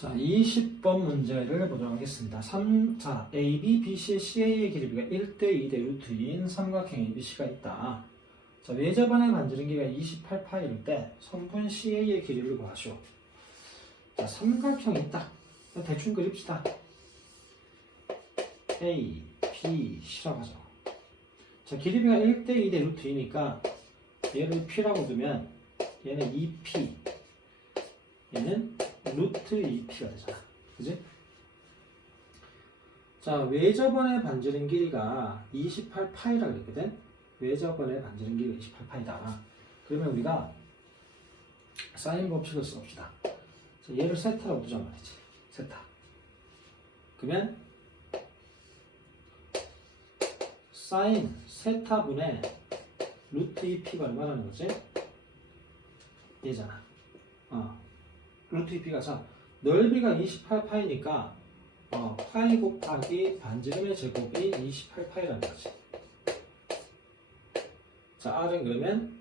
자, 20번 문제를 보도록 하겠습니다. 3, 자, AB, BC, CA의 길이가 1대 2대 루트인 삼각형 ABC가 있다. 자, 외접안의 반지름 길이가 28파일 때 성분 CA의 길이를 구하시오. 자, 삼각형이 있다. 대충 그립시다. A, B, C라고 하죠. 자, 길이가 1대 2대 루트이니까 얘를 P라고 두면 얘는 2P, 얘는 루트 2P가 되잖아. 그지? 자, 외접원의 반지름 길이가 28파이라 그랬거든? 외접원의 반지름 길이가 28파이다. 그러면 우리가 사인 법칙을 써봅시다. 자, 얘를 세타라고 두자 말이지. 세타. 그러면 사인 세타분의 루트 2P가 얼마라는 거지? 얘잖아. 어. 루트 2P가 자, 넓이가 28파이니까 어, 파이 곱하기 반지름의 제곱이 28파이라는 거지. 자, R은 그러면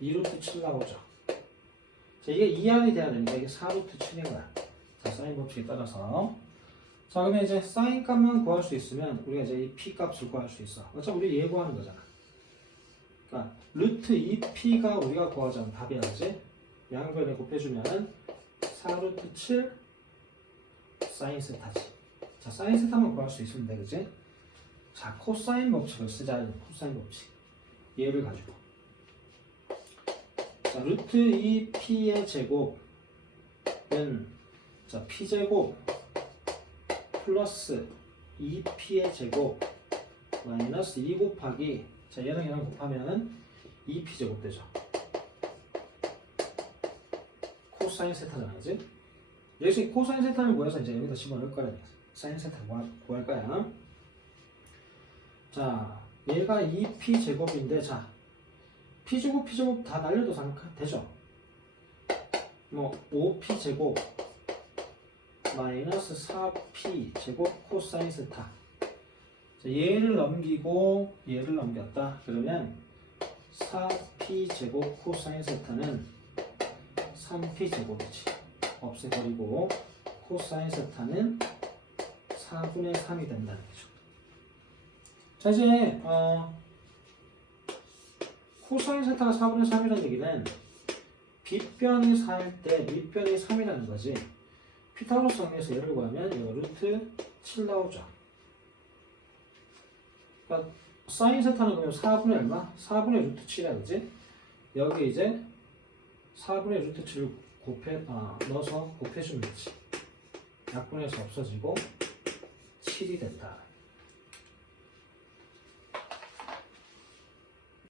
2루트 7 나오죠. 자, 이게 2R이 돼야 되니까 이게 4루트 7인 거야. 자, 사인 법칙에 따라서. 자, 그러면 이제 사인 값만 구할 수 있으면 우리가 이제 이 P 값을 구할 수 있어. 어차피 우리 얘 구하는 거잖아. 그러니까 루트 2P가 우리가 구하자면 답이야, 그지? 양변에 곱해주면은 4루트 7 사인 세타지. 자, 사인 세타만 구할 수 있으면 돼, 그지? 자, 코사인 법칙을 쓰자, 코사인 법칙. 얘를 가지고. 자, 루트 2P의 제곱은, 자, P제곱 플러스 2P의 제곱 마이너스 2 곱하기, 자, 얘랑 얘랑 곱하면은 2P제곱 되죠. 코사인 세타잖아, 그지? 여기서 이 코사인 세타를 모여서 이제 여기다 집어넣을 거야. 사인 세타 구할, 구할 거야. 자, 얘가 2p 제곱인데, 자, p 제곱, p 제곱 다 날려도 되죠? 뭐 5p 제곱 마이너스 4p 제곱 코사인 세타. 자, 얘를 넘기고 얘를 넘겼다. 그러면 4p 제곱 코사인 세타는 3p 제곱이지. 없애버리고 코사인 세타는 4분의 3이 된다는 거죠. 자 이제 어, 코사인 세타가 4분의 3이라는 얘기는 빗변이 4일 때 밑변이 3이라는 거지. 피타고라스 정리에서 예를 구하면 이거 루트 7 나오죠. 그러니까 사인 세타는 그러면 4분의 얼마? 4분의 루트 7이야 그지? 여기 이제 4분의 루트 7을 곱해, 아, 넣어서 곱해주면 되지. 약분해서 없어지고 7이 된다.